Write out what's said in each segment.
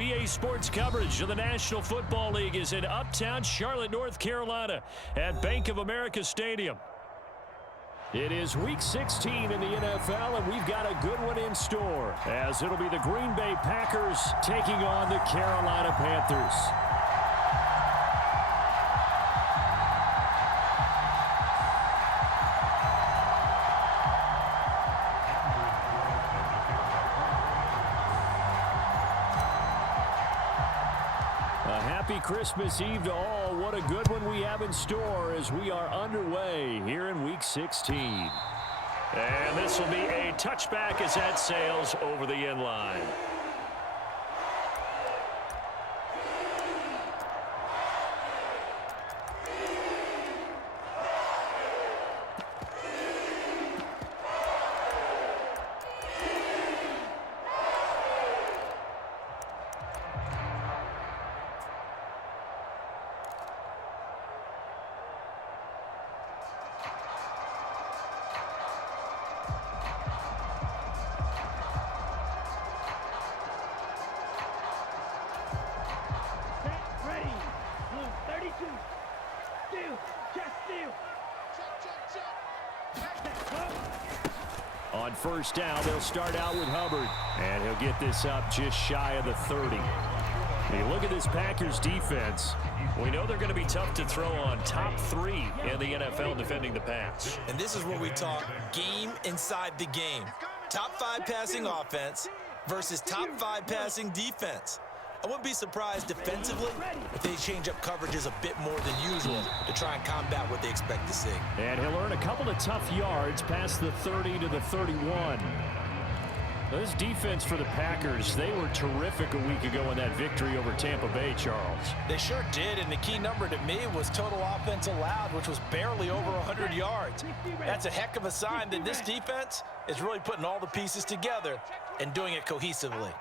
EA Sports coverage of the National Football League is in uptown Charlotte, North Carolina at Bank of America Stadium. It is Week 16 in the NFL, and we've got a good one in store, as it'll be the Green Bay Packers taking on the Carolina Panthers. Happy Christmas Eve to all. What a good one we have in store as we are underway here in Week 16. And this will be a touchback as that sails over the end line. On first down, they'll start out with Hubbard, and he'll get this up just shy of the 30. Hey, look at this Packers defense. We know they're going to be tough to throw on, top 3 in the NFL defending the pass. And this is where we talk game inside the game. Top 5 passing offense versus top 5 passing defense. I wouldn't be surprised defensively if they change up coverages a bit more than usual to try and combat what they expect to see. And he'll earn a couple of tough yards past the 30 to the 31. This defense for the Packers, they were terrific a week ago in that victory over Tampa Bay, Charles. They sure did, and the key number to me was total offense allowed, which was barely over 100 yards. That's a heck of a sign that this defense is really putting all the pieces together and doing it cohesively.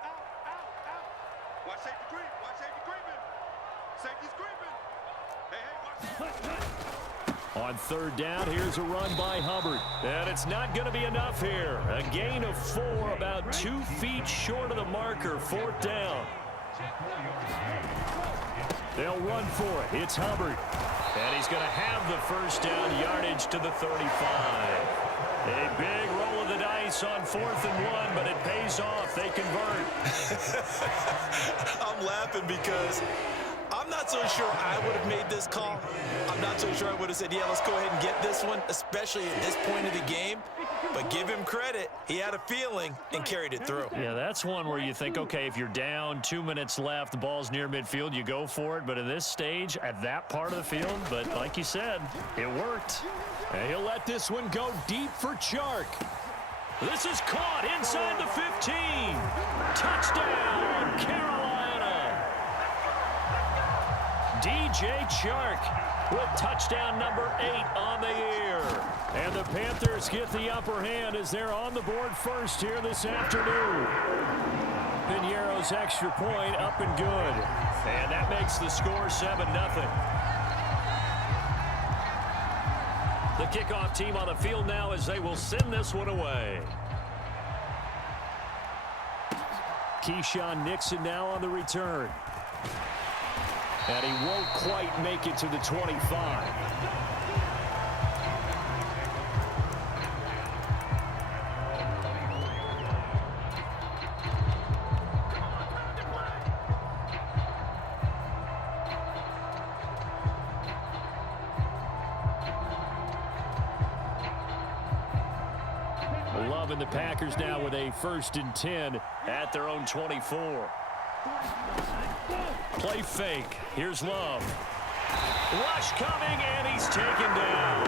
On third down, here's a run by Hubbard. And it's not going to be enough here. A gain of 4, about 2 feet short of the marker, 4th down. They'll run for it. It's Hubbard. And he's going to have the first down yardage to the 35. A big roll of the dice on 4th and 1, but it pays off. They convert. I'm laughing because I'm not so sure I would have made this call. I'm not so sure I would have said, yeah, let's go ahead and get this one, especially at this point of the game. But give him credit. He had a feeling and carried it through. Yeah, that's one where you think, okay, if you're down, 2 minutes left, the ball's near midfield, you go for it. But at this stage, at that part of the field, but like you said, it worked. And he'll let this one go deep for Chark. This is caught inside the 15. Touchdown, Carolina. DJ Chark with touchdown number 8 on the year. And the Panthers get the upper hand as they're on the board first here this afternoon. Piñeiro's extra point up and good. And that makes the score 7-0. The kickoff team on the field now as they will send this one away. Keyshawn Nixon now on the return. And he won't quite make it to the 25. Love and the Packers now with a 1st and 10 at their own 24. Play fake. Here's Love. Rush coming, and he's taken down.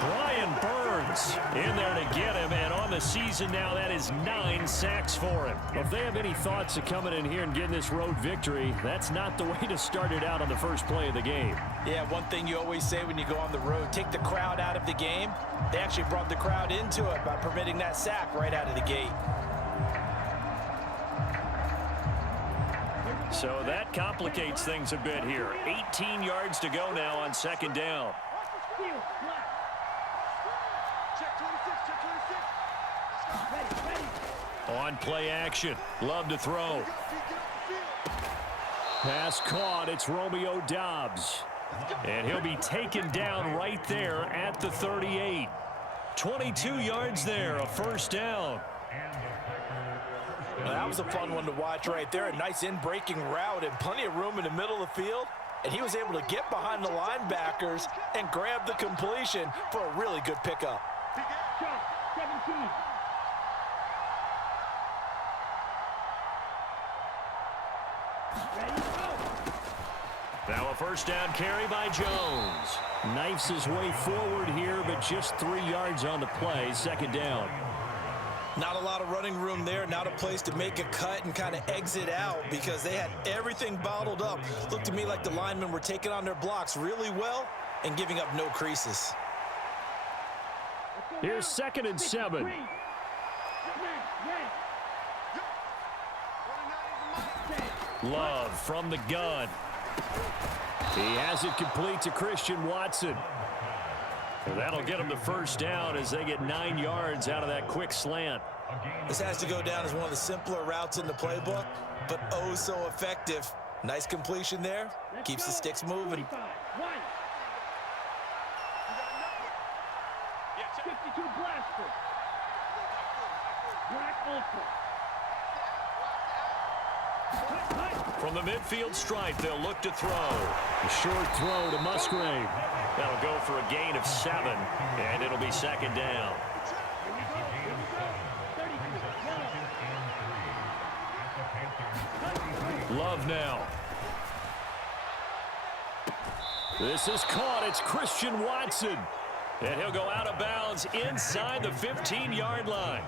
Brian Burns in there to get him, and on the season now, that is 9 sacks for him. If they have any thoughts of coming in here and getting this road victory, that's not the way to start it out on the first play of the game. Yeah, one thing you always say when you go on the road, take the crowd out of the game. They actually brought the crowd into it by permitting that sack right out of the gate. So that complicates things a bit here. 18 yards to go now on 2nd down. On play action. Love to throw. Pass caught. It's Romeo Doubs. And he'll be taken down right there at the 38. 22 yards there, a first down. Well, that was a fun one to watch right there. A nice in-breaking route and plenty of room in the middle of the field. And he was able to get behind the linebackers and grab the completion for a really good pickup. 17. Now a first down carry by Jones. Knifes his way forward here, but just 3 yards on the play. Second down. Not a lot of running room there. Not a place to make a cut and kind of exit out because they had everything bottled up. Looked to me like the linemen were taking on their blocks really well and giving up no creases. Here's 2nd and 7. Love from the gun. He has it complete to Christian Watson. So that'll get him the first down as they get 9 yards out of that quick slant. This has to go down as one of the simpler routes in the playbook, but oh so effective. Nice completion there. Keeps the sticks moving. 52 blaster. Black Ultra. From the midfield stripe, they'll look to throw. A short throw to Musgrave. That'll go for a gain of 7, and it'll be second down. Love now. This is caught. It's Christian Watson. And he'll go out of bounds inside the 15-yard line.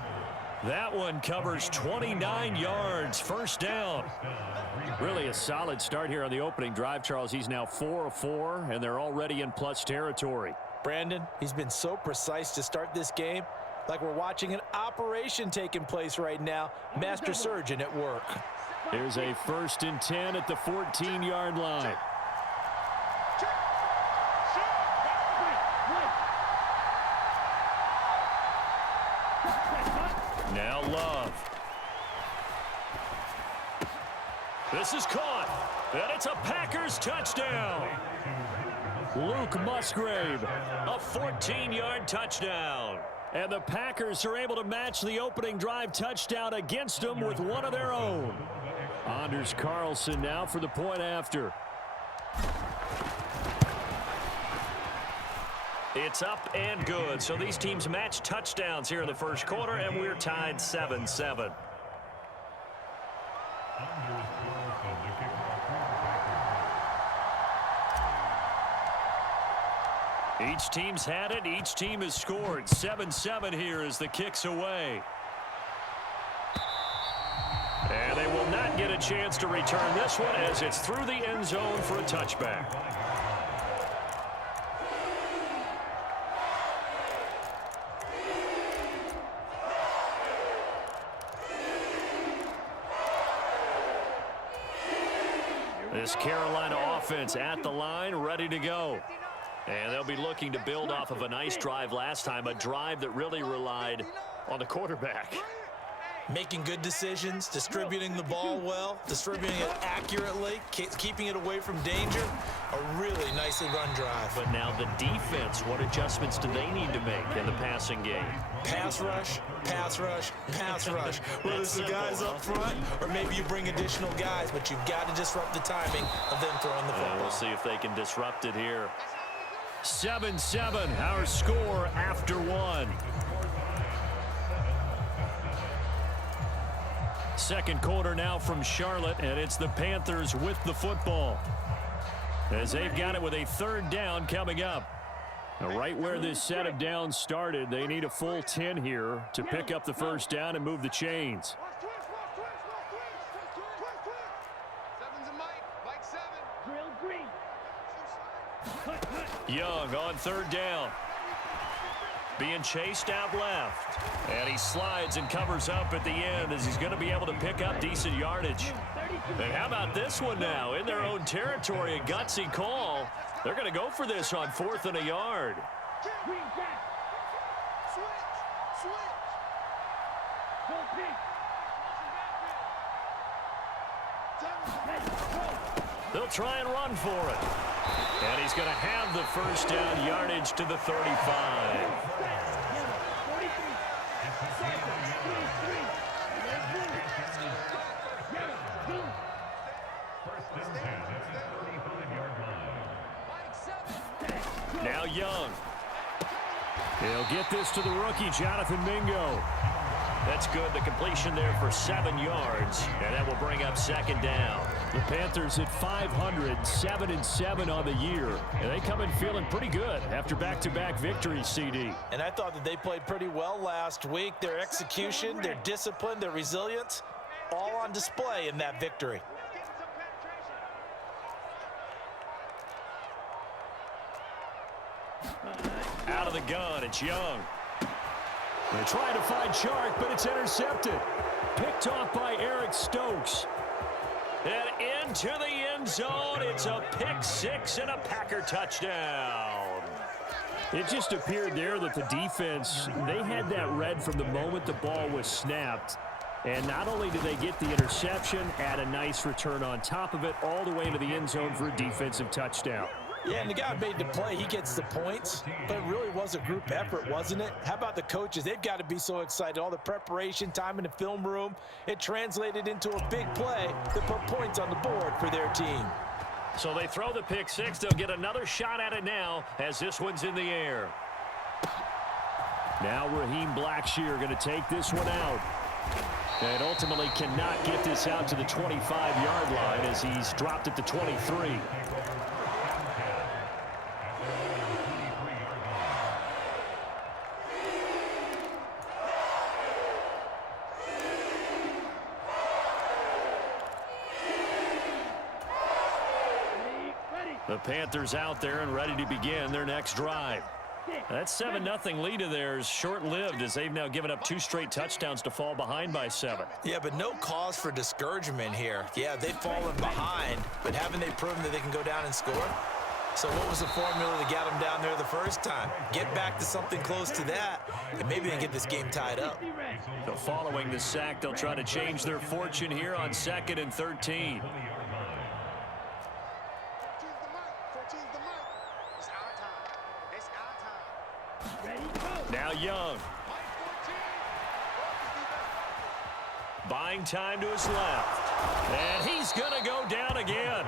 That one covers 29 yards. First down. Really a solid start here on the opening drive, Charles. He's now 4 of 4, and they're already in plus territory. Brandon, he's been so precise to start this game. Like we're watching an operation taking place right now. Master surgeon at work. Here's a 1st and 10 at the 14-yard line. Now Love. This is caught, and it's a Packers touchdown. Luke Musgrave, a 14-yard touchdown. And the Packers are able to match the opening drive touchdown against them with one of their own. Anders Carlson now for the point after. It's up and good. So these teams match touchdowns here in the first quarter, and we're tied 7-7. Each team's had it. Each team has scored. 7-7 here as the kick's away. And they will not get a chance to return this one as it's through the end zone for a touchback. This Carolina offense at the line, ready to go. And they'll be looking to build off of a nice drive last time, a drive that really relied on the quarterback. Making good decisions, distributing the ball well, distributing it accurately, keeping it away from danger. A really nicely run drive. But now the defense, what adjustments do they need to make in the passing game? Pass rush, pass rush, pass rush. Whether it's the guys up front or maybe you bring additional guys, but you've got to disrupt the timing of them throwing the football. We'll see if they can disrupt it here. 7-7, our score after one. Second quarter now from Charlotte, and it's the Panthers with the football. As they've got it with a 3rd down coming up. Now, right where this set of downs started, they need a full 10 here to pick up the first down and move the chains. Young on 3rd down. Being chased out left. And he slides and covers up at the end as he's going to be able to pick up decent yardage. And how about this one now? In their own territory, a gutsy call. They're going to go for this on 4th and a yard. They'll try and run for it. And he's going to have the first down, yardage to the 35. Now Young. He'll get this to the rookie, Jonathan Mingo. That's good. The completion there for 7 yards, and that will bring up second down. The Panthers at 500, 7-7 on the year, and they come in feeling pretty good after back-to-back victories, CD. And I thought that they played pretty well last week. Their execution, their discipline, their resilience, all on display in that victory. Out of the gun, it's Young. They're trying to find Chark, but it's intercepted. Picked off by Eric Stokes. And into the end zone, it's a pick six and a Packer touchdown. It just appeared there that the defense, they had that read from the moment the ball was snapped. And not only did they get the interception, add a nice return on top of it, all the way into the end zone for a defensive touchdown. Yeah, and the guy made the play. He gets the points, but it really was a group effort, wasn't it? How about the coaches? They've got to be so excited. All the preparation, time in the film room, it translated into a big play that put points on the board for their team. So they throw the pick six. They'll get another shot at it now as this one's in the air. Now Raheem Blackshear going to take this one out. And ultimately cannot get this out to the 25-yard line as he's dropped at the 23. The Panthers out there and ready to begin their next drive. That 7-0 lead of theirs short-lived as they've now given up 2 straight touchdowns to fall behind by 7. Yeah, but no cause for discouragement here. Yeah, they've fallen behind, but haven't they proven that they can go down and score? So what was the formula that got them down there the first time? Get back to something close to that, and maybe they get this game tied up. So following the sack, they'll try to change their fortune here on 2nd and 13. Now Young. Buying time to his left. And he's going to go down again.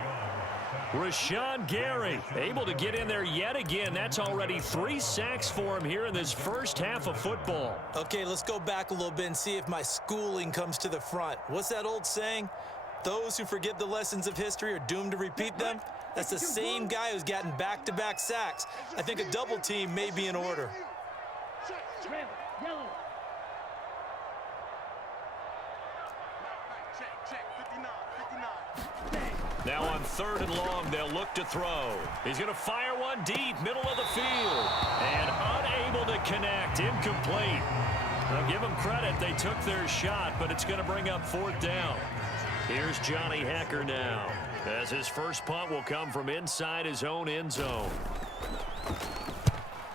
Rashawn Gary able to get in there yet again. That's already 3 sacks for him here in this first half of football. Okay, let's go back a little bit and see if my schooling comes to the front. What's that old saying? Those who forget the lessons of history are doomed to repeat them. That's the same guy who's gotten back-to-back sacks. I think a double team may be in order. Now on 3rd and long, they'll look to throw. He's going to fire one deep, middle of the field. And unable to connect, incomplete. I'll give them credit. They took their shot, but it's going to bring up 4th down. Here's Johnny Hecker now, as his first punt will come from inside his own end zone.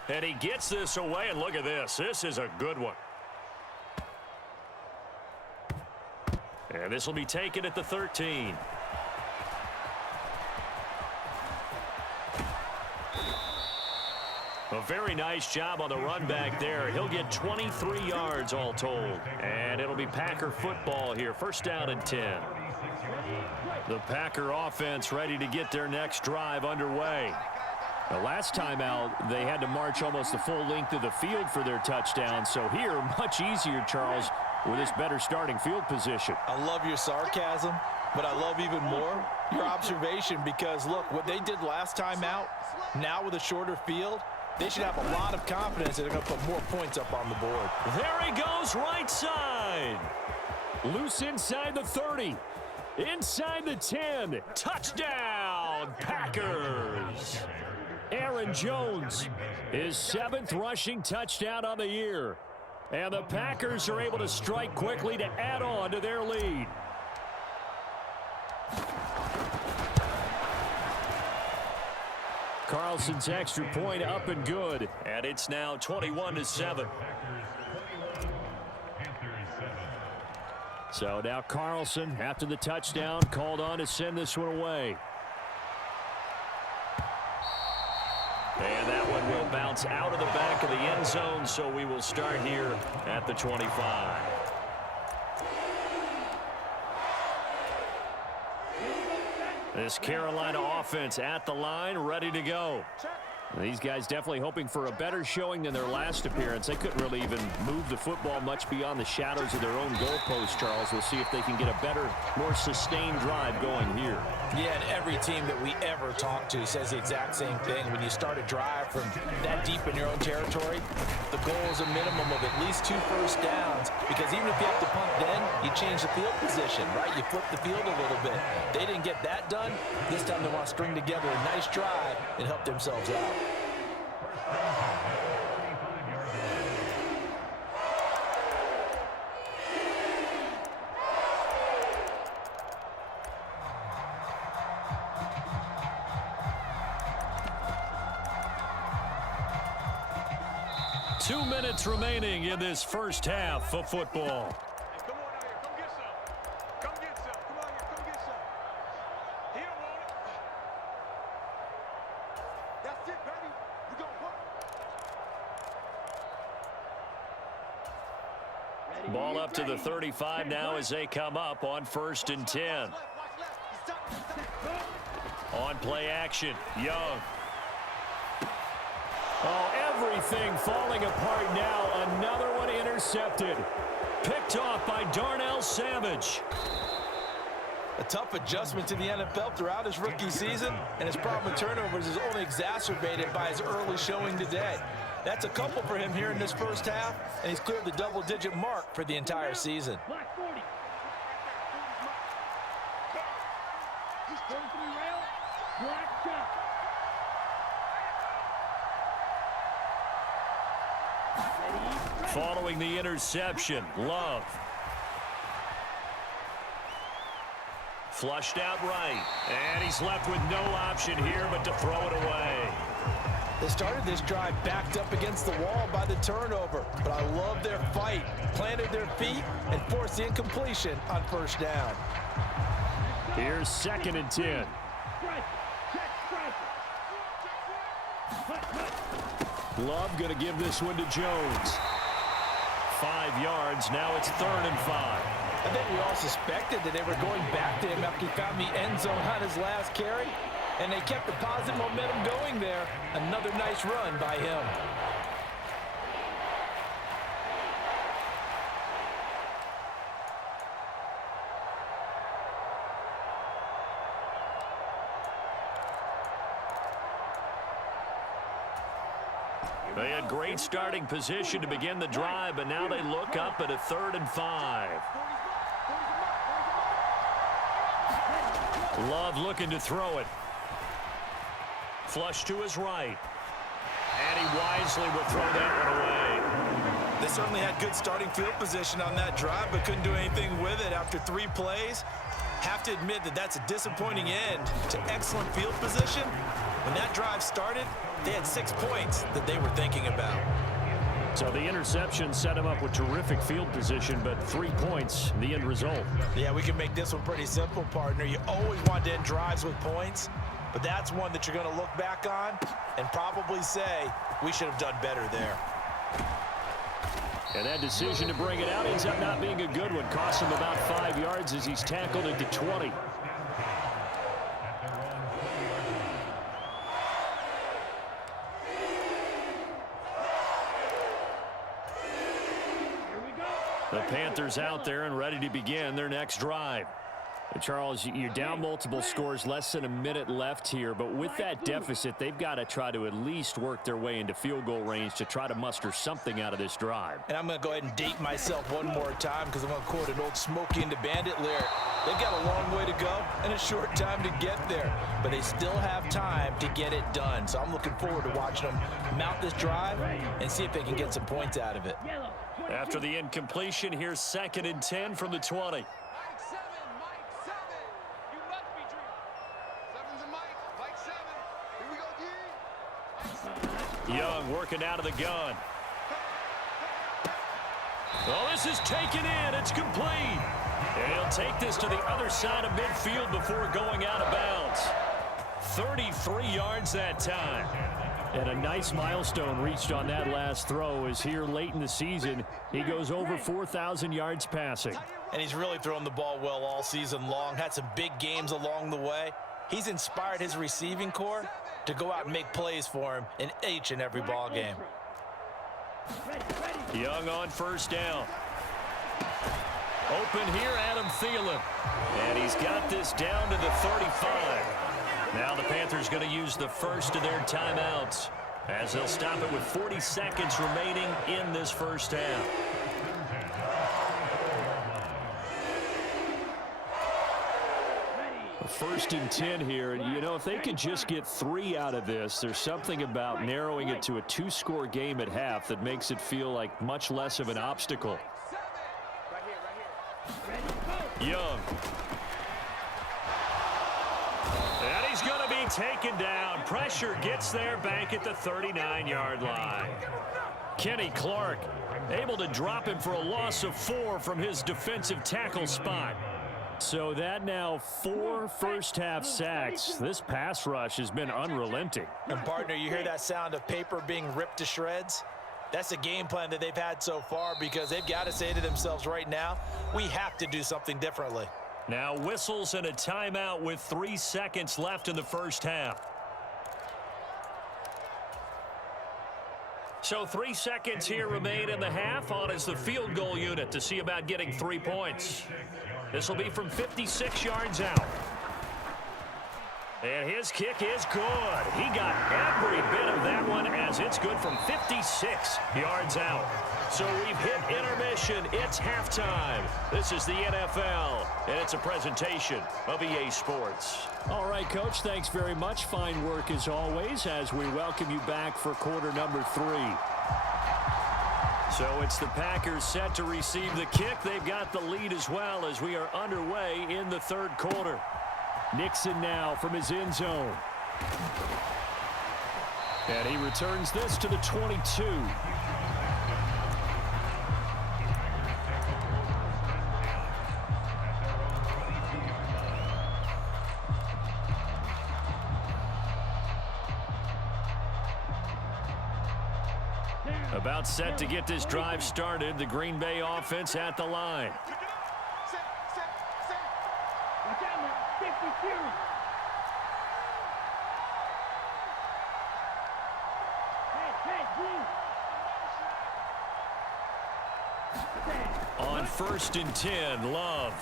And he gets this away, and look at this. This is a good one. And this will be taken at the 13. A very nice job on the run back there. He'll get 23 yards all told. And it'll be Packer football here. First down and 10. The Packer offense ready to get their next drive underway. The last time out, they had to march almost the full length of the field for their touchdown. So here, much easier, Charles, with this better starting field position. I love your sarcasm, but I love even more your observation because, look, what they did last time out, now with a shorter field, they should have a lot of confidence that they're going to put more points up on the board. There he goes, right side. Loose inside the 30. Inside the 10. Touchdown, Packers. Aaron Jones, his 7th rushing touchdown on the year. And the Packers are able to strike quickly to add on to their lead. Carlson's extra point up and good. And it's now 21-7. So now Carlson, after the touchdown, called on to send this one away. And that one will bounce out of the back of the end zone, so we will start here at the 25. This Carolina offense at the line, ready to go. These guys definitely hoping for a better showing than their last appearance. They couldn't really even move the football much beyond the shadows of their own goalpost, Charles. We'll see if they can get a better, more sustained drive going here. Yeah, and every team that we ever talk to says the exact same thing. When you start a drive from that deep in your own territory, the goal is a minimum of at least 2 first downs, because even if you have to punt then, you change the field position, right? You flip the field a little bit. They didn't get that done. This time they want to string together a nice drive and help themselves out. 2 minutes remaining in this first half of football. Come on out here. Come get some. Come get some. Come on here. Come get some. He don't want it. That's it, baby. We gonna work. Ball up to the 35 now as they come up on 1st and 10. On play action, Young. Oh, everything falling apart now. Another one intercepted. Picked off by Darnell Savage. A tough adjustment to the NFL throughout his rookie season, and his problem with turnovers is only exacerbated by his early showing today. That's a couple for him here in this first half, and he's cleared the double-digit mark for the entire season. Black 40. He's 33 rail. Black shot. Following the interception, Love. Flushed out right, and he's left with no option here but to throw it away. They started this drive backed up against the wall by the turnover, but I love their fight. Planted their feet and forced the incompletion on first down. Here's 2nd and 10. Love going to give this one to Jones. 5 yards, now it's 3rd and 5. I think we all suspected that they were going back to him after he found the end zone on his last carry, and they kept the positive momentum going there. Another nice run by him. They had great starting position to begin the drive, but now they look up at a 3rd and 5. Love looking to throw it. Flush to his right. And he wisely will throw that one away. They certainly had good starting field position on that drive, but couldn't do anything with it after 3 plays. Have to admit that that's a disappointing end to excellent field position. When that drive started, they had 6 points that they were thinking about. So the interception set him up with terrific field position, but 3 points, the end result. Yeah, we can make this one pretty simple, partner. You always want to end drives with points, but that's one that you're going to look back on and probably say, we should have done better there. And that decision to bring it out ends up not being a good one. Costs him about 5 yards as he's tackled at the 20. The Panthers out there and ready to begin their next drive. Charles, you're down multiple scores, less than a minute left here, but with that deficit, they've got to try to at least work their way into field goal range to try to muster something out of this drive. And I'm going to go ahead and date myself one more time because I'm going to quote an old Smokey and the Bandit lyric. They've got a long way to go and a short time to get there, but they still have time to get it done. So I'm looking forward to watching them mount this drive and see if they can get some points out of it. After the incompletion, here's 2nd and 10 from the 20. Young working out of the gun. Oh, this is taken in. It's complete. And he'll take this to the other side of midfield before going out of bounds. 33 yards that time. And a nice milestone reached on that last throw as here late in the season, he goes over 4,000 yards passing. And he's really thrown the ball well all season long, had some big games along the way. He's inspired his receiving corps to go out and make plays for him in each and every ball game. Young on first down. Open here, Adam Thielen. And he's got this down to the 35. Now the Panthers going to use the first of their timeouts as they'll stop it with 40 seconds remaining in this first half. First and 10 here, and you know, if they could just get 3 out of this, there's something about narrowing it to a 2-score game at half that makes it feel like much less of an obstacle. Young. And he's going to be taken down. Pressure gets there back at the 39-yard line. Kenny Clark able to drop him for a loss of 4 from his defensive tackle spot. So that now 4 first-half sacks. This pass rush has been unrelenting. And, partner, you hear that sound of paper being ripped to shreds? That's a game plan that they've had so far because they've got to say to themselves right now, we have to do something differently. Now whistles and a timeout with 3 seconds left in the first half. So 3 seconds here remain in the half. On is the field goal unit to see about getting 3 points. This will be from 56 yards out. And his kick is good. He got every bit of that one as it's good from 56 yards out. So we've hit intermission. It's halftime. This is the NFL, and it's a presentation of EA Sports. All right, Coach, thanks very much. Fine work as always as we welcome you back for quarter number 3. So it's the Packers set to receive the kick. They've got the lead as well as we are underway in the third quarter. Nixon now from his end zone. And he returns this to the 22. About set to get this drive started. The Green Bay offense at the line. On first and 10, Love.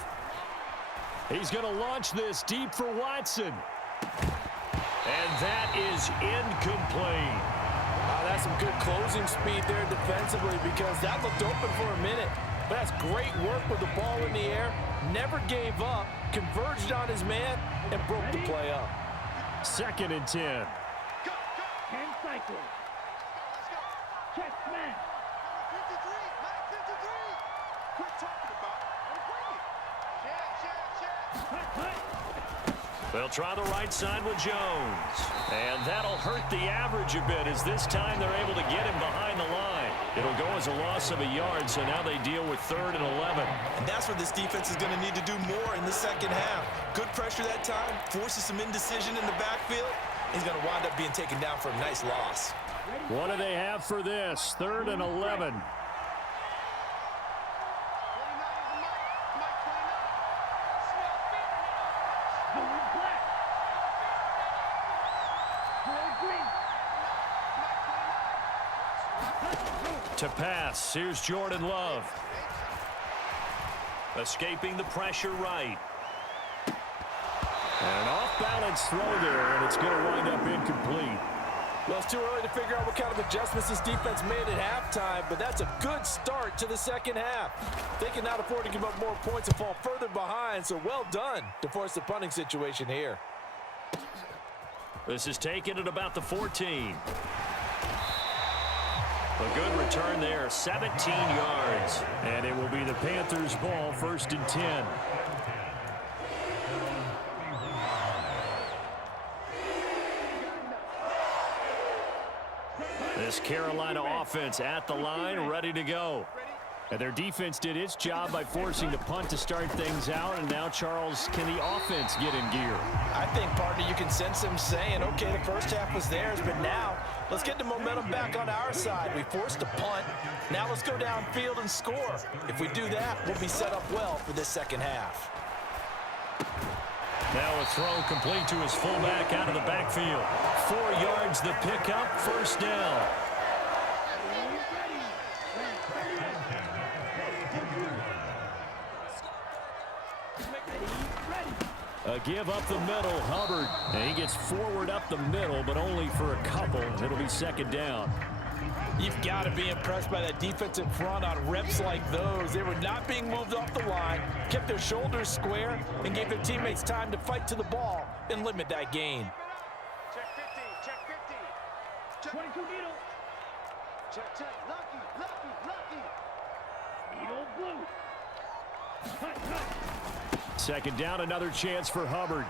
He's going to launch this deep for Watson. And that is incomplete. That's some good closing speed there defensively because that looked open for a minute. But that's great work with the ball in the air. Never gave up, converged on his man, and broke the play up. Second and 10. 10 cycles. Check smash. 53. Quit talking about it. They'll try the right side with Jones. And that'll hurt the average a bit as this time they're able to get him behind the line. It'll go as a loss of a yard, so now they deal with 3rd and 11. And that's where this defense is going to need to do more in the second half. Good pressure that time, forces some indecision in the backfield. He's going to wind up being taken down for a nice loss. What do they have for this? 3rd and 11. To pass, here's Jordan Love. Escaping the pressure right. And an off-balance throw there, and it's going to wind up incomplete. Well, it's too early to figure out what kind of adjustments this defense made at halftime, but that's a good start to the second half. They cannot afford to give up more points and fall further behind, so well done to force the punting situation here. This is taken at about the 14. A good return there, 17 yards. And it will be the Panthers' ball, 1st and 10. This Carolina offense at the line, ready to go. And their defense did its job by forcing the punt to start things out. And now, Charles, can the offense get in gear? I think, partner, you can sense them saying, okay, the first half was theirs, but now Let's get the momentum back on our side. We forced a punt. Now let's go downfield and score. If we do that, we'll be set up well for this second half. Now a throw complete to his fullback out of the backfield. 4 yards the pickup, first down. A give up the middle, Hubbard. And he gets forward up the middle, but only for a couple. It'll be second down. You've got to be impressed by that defensive front on reps like those. They were not being moved off the line, kept their shoulders square, and gave their teammates time to fight to the ball and limit that gain. Check 50, check 50. 22 needle. Check, check. Lucky, lucky, lucky. Needle blue. Cut, cut. Second down, another chance for Hubbard.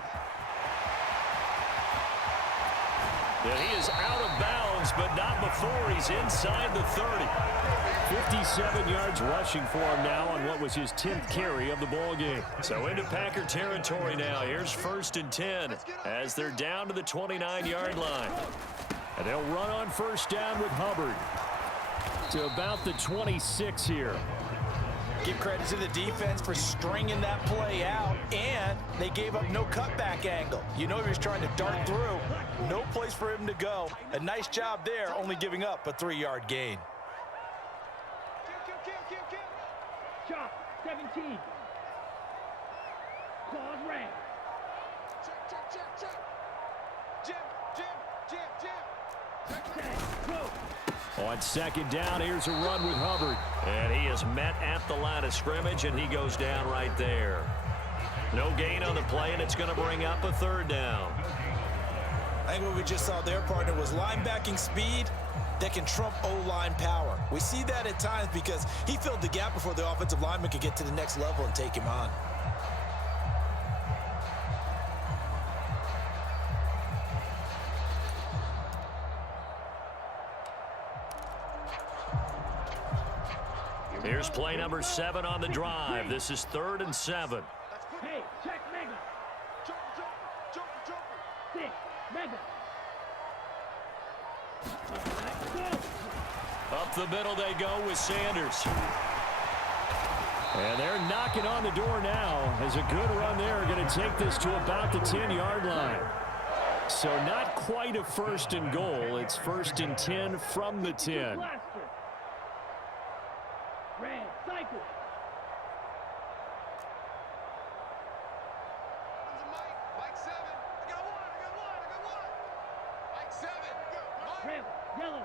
And he is out of bounds, but not before he's inside the 30. 57 yards rushing for him now on what was his 10th carry of the ball game. So into Packer territory now. Here's 1st and 10 as they're down to the 29-yard line. And they'll run on first down with Hubbard to about the 26 here. Give credit to the defense for stringing that play out, and they gave up no cutback angle. You know he was trying to dart through. No place for him to go. A nice job there, only giving up a 3-yard gain. Shot 17. Claws red. Check, check, check, check. Jim, Jim, Jim, Jim. Set. Go. On second down, here's a run with Hubbard. And he is met at the line of scrimmage, and he goes down right there. No gain on the play, and it's going to bring up a 3rd down. I think what we just saw there, partner, was linebacking speed that can trump O-line power. We see that at times because he filled the gap before the offensive lineman could get to the next level and take him on. Here's play number 7 on the drive. This is 3rd and 7. Hey, check mega. Jumper, jumper, jumper, jumper. 6. Mega. Let's go. Up the middle they go with Sanders. And they're knocking on the door now as a good run there. Going to take this to about the 10-yard line. So not quite a 1st and goal. It's 1st and 10 from the 10. Blaster. Red cycle. Mike 7. I got one. Mike 7. Red, yellow.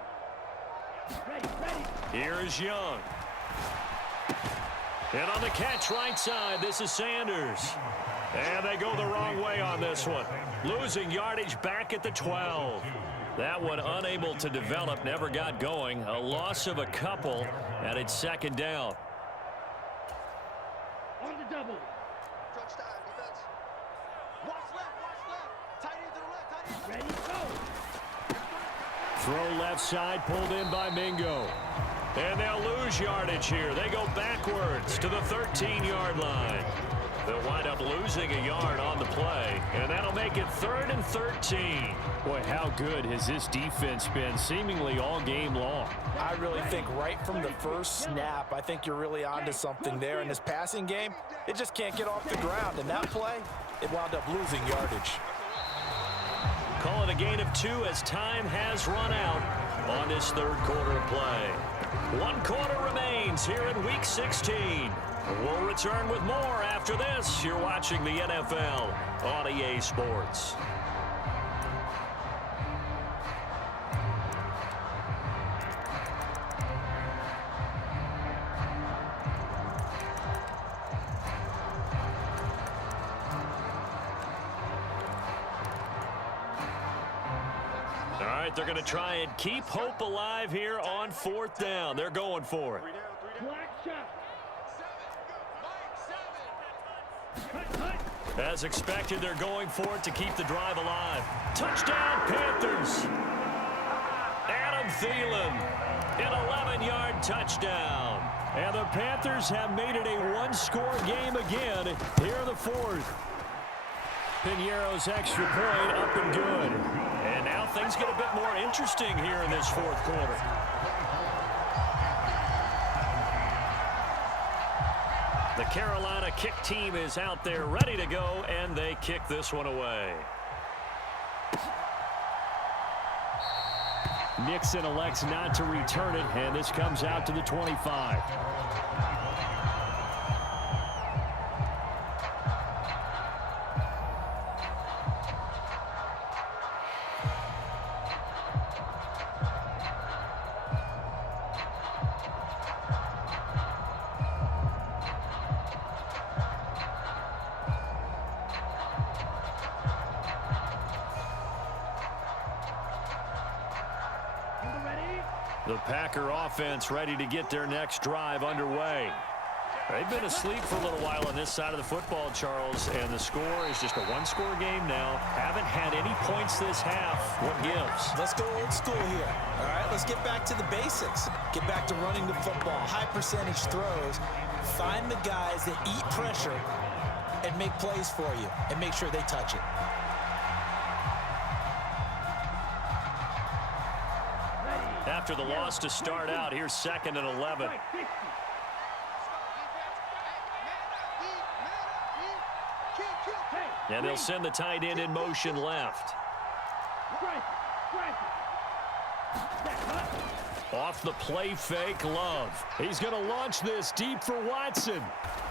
Ready, ready. Here is Young. And on the catch right side, this is Sanders. And they go the wrong way on this one. Losing yardage back at the 12. That one unable to develop, never got going. A loss of a couple, and it's 2nd down. On the double. Touchdown, defense. Watch left. Tight end to the left, tight end. Ready, go. Throw left side, pulled in by Mingo. And they'll lose yardage here. They go backwards to the 13-yard line. They'll wind up losing a yard on the play, and that'll make it 3rd and 13. Boy, how good has this defense been seemingly all game long? I really think right from the first snap, I think you're really onto something there. In this passing game, it just can't get off the ground. And that play, it wound up losing yardage. Call it a gain of 2 as time has run out on this 3rd quarter of play. 1 quarter remains here in Week 16. We'll return with more after this. You're watching the NFL on EA Sports. All right, they're going to try and keep hope alive here on 4th down. They're going for it. Black shot. Mike 7. Cut, cut. As expected, they're going for it to keep the drive alive. Touchdown, Panthers. Adam Thielen, an 11-yard touchdown. And the Panthers have made it a 1-score game again here in the 4th. Piñeiro's extra point up and good. And now things get a bit more interesting here in this fourth quarter. The Carolina kick team is out there ready to go, and they kick this one away. Nixon elects not to return it, and this comes out to the 25. The Packer offense ready to get their next drive underway. They've been asleep for a little while on this side of the football, Charles, and the score is just a one-score game now. Haven't had any points this half. What gives? Let's go old school here. All right, let's get back to the basics. Get back to running the football, high percentage throws. Find the guys that eat pressure and make plays for you and make sure they touch it. After the loss to start out, here's 2nd and 11. And they'll send the tight end in motion left. Off the play fake, Love. He's going to launch this deep for Watson.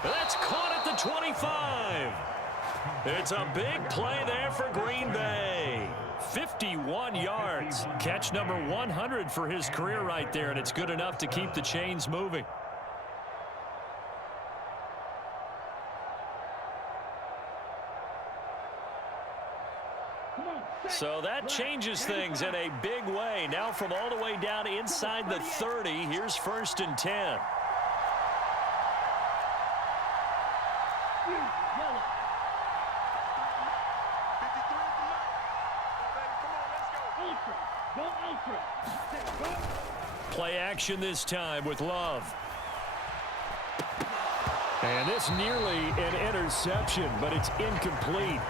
That's caught at the 25. It's a big play there for Green Bay. 51 yards. Catch number 100 for his career right there, and it's good enough to keep the chains moving. So that changes things in a big way. Now from all the way down inside the 30, here's 1st and 10. Play action this time with Love. And this nearly an interception, but it's incomplete.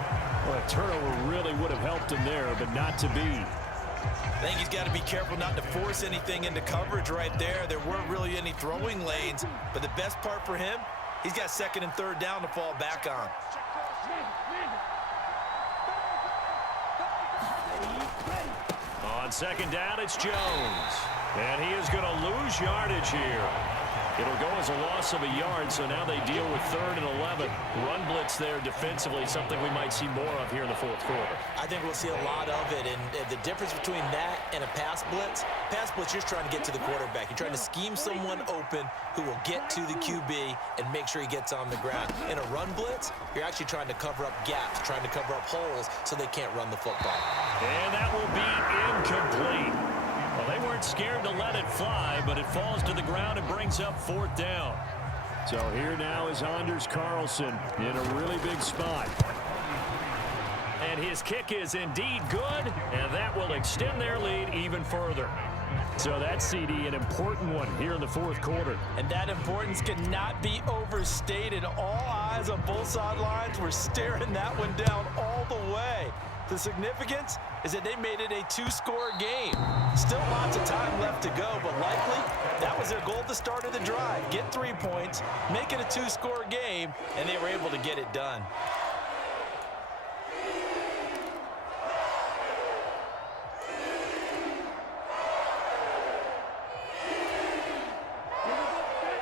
Well, a turnover really would have helped him there, but not to be. I think he's got to be careful not to force anything into coverage right there. There weren't really any throwing lanes, but the best part for him, he's got 2nd and 3rd down to fall back on. On 2nd down, it's Jones. And he is going to lose yardage here. It'll go as a loss of a yard, so now they deal with 3rd and 11. Run blitz there defensively, something we might see more of here in the fourth quarter. I think we'll see a lot of it, and the difference between that and a pass blitz, you're just trying to get to the quarterback. You're trying to scheme someone open who will get to the QB and make sure he gets on the ground. In a run blitz, you're actually trying to cover up gaps, trying to cover up holes so they can't run the football. And that will be incomplete. Well, they weren't scared to let it fly, but it falls to the ground and brings up 4th down. So here now is Anders Carlson in a really big spot. And his kick is indeed good, and that will extend their lead even further. So that's, CD, an important one here in the fourth quarter. And that importance cannot be overstated. All eyes on both sidelines were staring that one down all the way. The significance is that they made it a 2-score game. Still lots of time left to go, but likely that was their goal at the start of the drive. Get 3 points, make it a 2-score game, and they were able to get it done.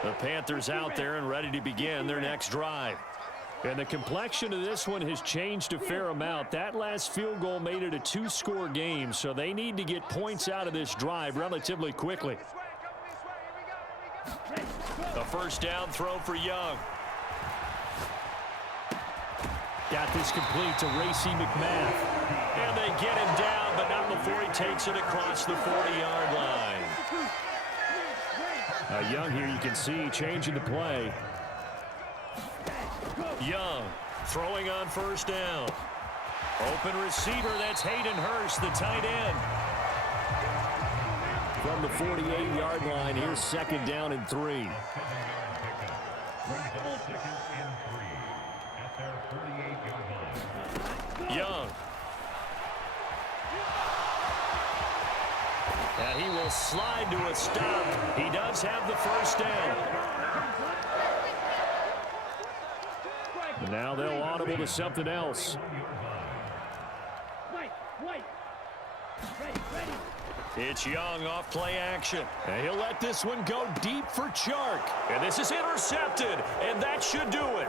The Panthers out there and ready to begin their next drive. And the complexion of this one has changed a fair amount. That last field goal made it a 2-score game, so they need to get points out of this drive relatively quickly. A 1st down throw for Young. Got this complete to Racey McMath. And they get him down, but not before he takes it across the 40-yard line. Young here, you can see, changing the play. Young throwing on 1st down. Open receiver, that's Hayden Hurst, the tight end. From the 48-yard line, here's 2nd down and 3. Young. And he will slide to a stop. He does have the first down. Now they'll audible to something else. White. Ready. It's Young off play action. And he'll let this one go deep for Chark. And this is intercepted. And that should do it.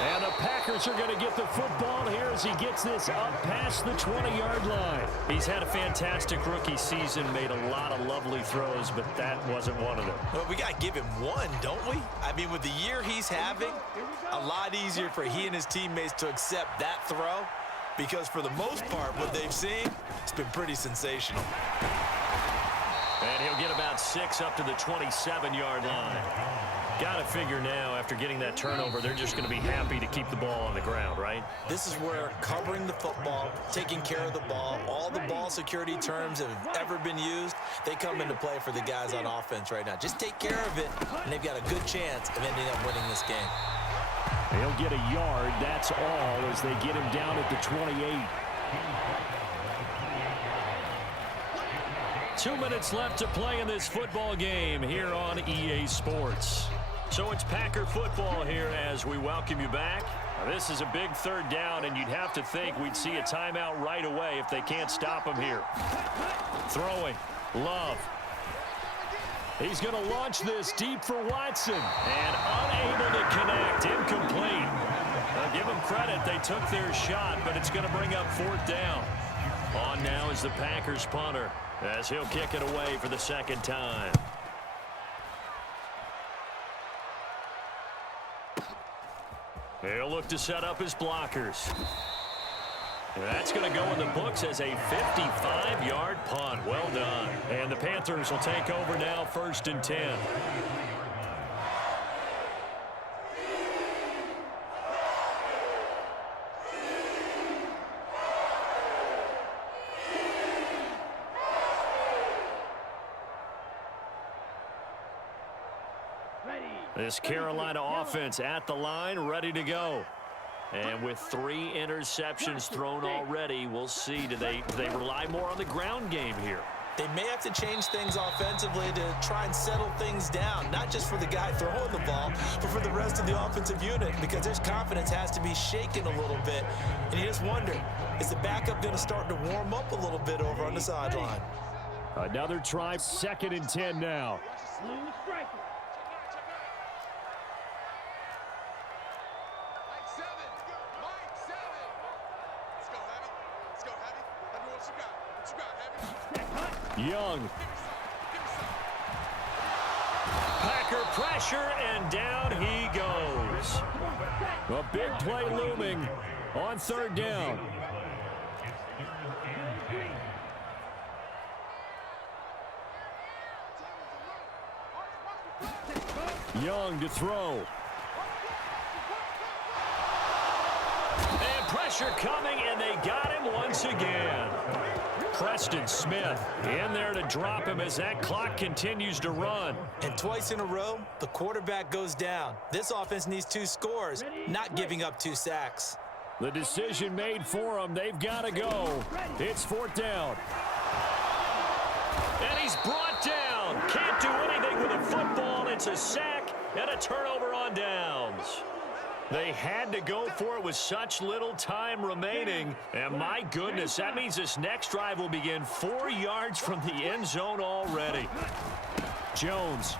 And the Packers are going to get the football here as he gets this up past the 20-yard line. He's had a fantastic rookie season, made a lot of lovely throws, but that wasn't one of them. Well, we got to give him one, don't we? I mean, with the year he's having, a lot easier for he and his teammates to accept that throw, because for the most part, what they've seen, it's been pretty sensational. And he'll get about 6 up to the 27-yard line. Got to figure now, after getting that turnover, they're just going to be happy to keep the ball on the ground, right? This is where covering the football, taking care of the ball, all the ball security terms that have ever been used, they come into play for the guys on offense right now. Just take care of it, and they've got a good chance of ending up winning this game. He'll get a yard, that's all, as they get him down at the 28. 2 minutes left to play in this football game here on EA Sports. So it's Packer football here as we welcome you back. Now, this is a big third down, and you'd have to think we'd see a timeout right away if they can't stop him here. Throwing. Love. He's going to launch this deep for Watson. And unable to connect. Incomplete. Give them credit. They took their shot, but it's going to bring up 4th down. On now is the Packers punter, as he'll kick it away for the second time. He'll look to set up his blockers. And that's going to go in the books as a 55-yard punt. Well done. And the Panthers will take over now, 1st and 10. This Carolina offense at the line, ready to go. And with 3 interceptions thrown already, we'll see. Do they rely more on the ground game here? They may have to change things offensively to try and settle things down, not just for the guy throwing the ball, but for the rest of the offensive unit, because their confidence has to be shaken a little bit. And you just wonder, is the backup going to start to warm up a little bit over on the sideline? Another try, 2nd and 10 now. Blue striker. Young. Packer pressure, and down he goes. A big play looming on 3rd down. Young to throw. And pressure coming, and they got him once again. Preston Smith in there to drop him as that clock continues to run. And twice in a row, the quarterback goes down. This offense needs 2 scores, not giving up 2 sacks. The decision made for them. They've got to go. It's 4th down. And he's brought down. Can't do anything with a football. It's a sack and a turnover on downs. They had to go for it with such little time remaining. And my goodness, that means this next drive will begin 4 yards from the end zone already. Jones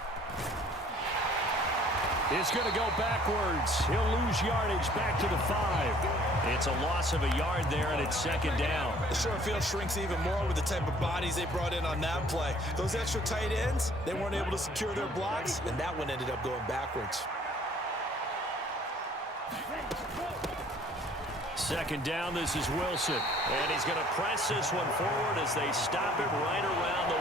is going to go backwards. He'll lose yardage back to the 5. It's a loss of a yard there, and it's 2nd down. The short field shrinks even more with the type of bodies they brought in on that play. Those extra tight ends, they weren't able to secure their blocks, and that one ended up going backwards. 2nd down, this is Wilson. And he's going to press this one forward as they stop it right around the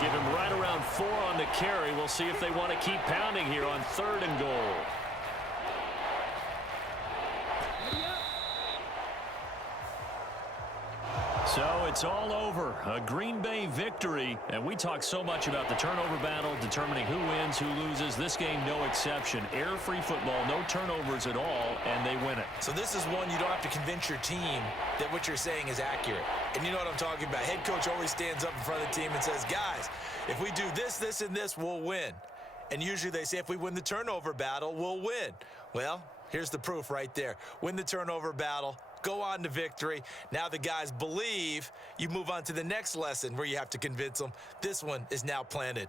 1. Give him right around 4 on the carry. We'll see if they want to keep pounding here on 3rd and goal. So it's all over. A Green Bay victory. And we talk so much about the turnover battle, determining who wins, who loses. This game, no exception. Air-free football, no turnovers at all, and they win it. So this is one you don't have to convince your team that what you're saying is accurate. And you know what I'm talking about. Head coach always stands up in front of the team and says, guys, if we do this, this, and this, we'll win. And usually they say if we win the turnover battle, we'll win. Well, here's the proof right there. Win the turnover battle. Go on to victory. Now the guys believe. You move on to the next lesson where you have to convince them. This one is now planted.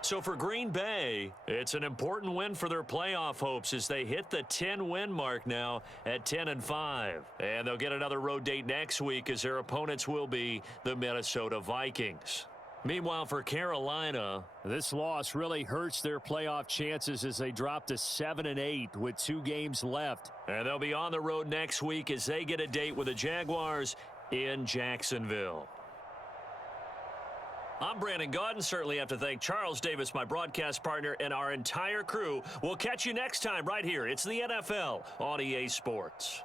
So for Green Bay, it's an important win for their playoff hopes as they hit the 10-win mark now at 10-5. And they'll get another road date next week as their opponents will be the Minnesota Vikings. Meanwhile, for Carolina, this loss really hurts their playoff chances as they drop to 7-8 with 2 games left. And they'll be on the road next week as they get a date with the Jaguars in Jacksonville. I'm Brandon Gaudin. Certainly have to thank Charles Davis, my broadcast partner, and our entire crew. We'll catch you next time right here. It's the NFL on EA Sports.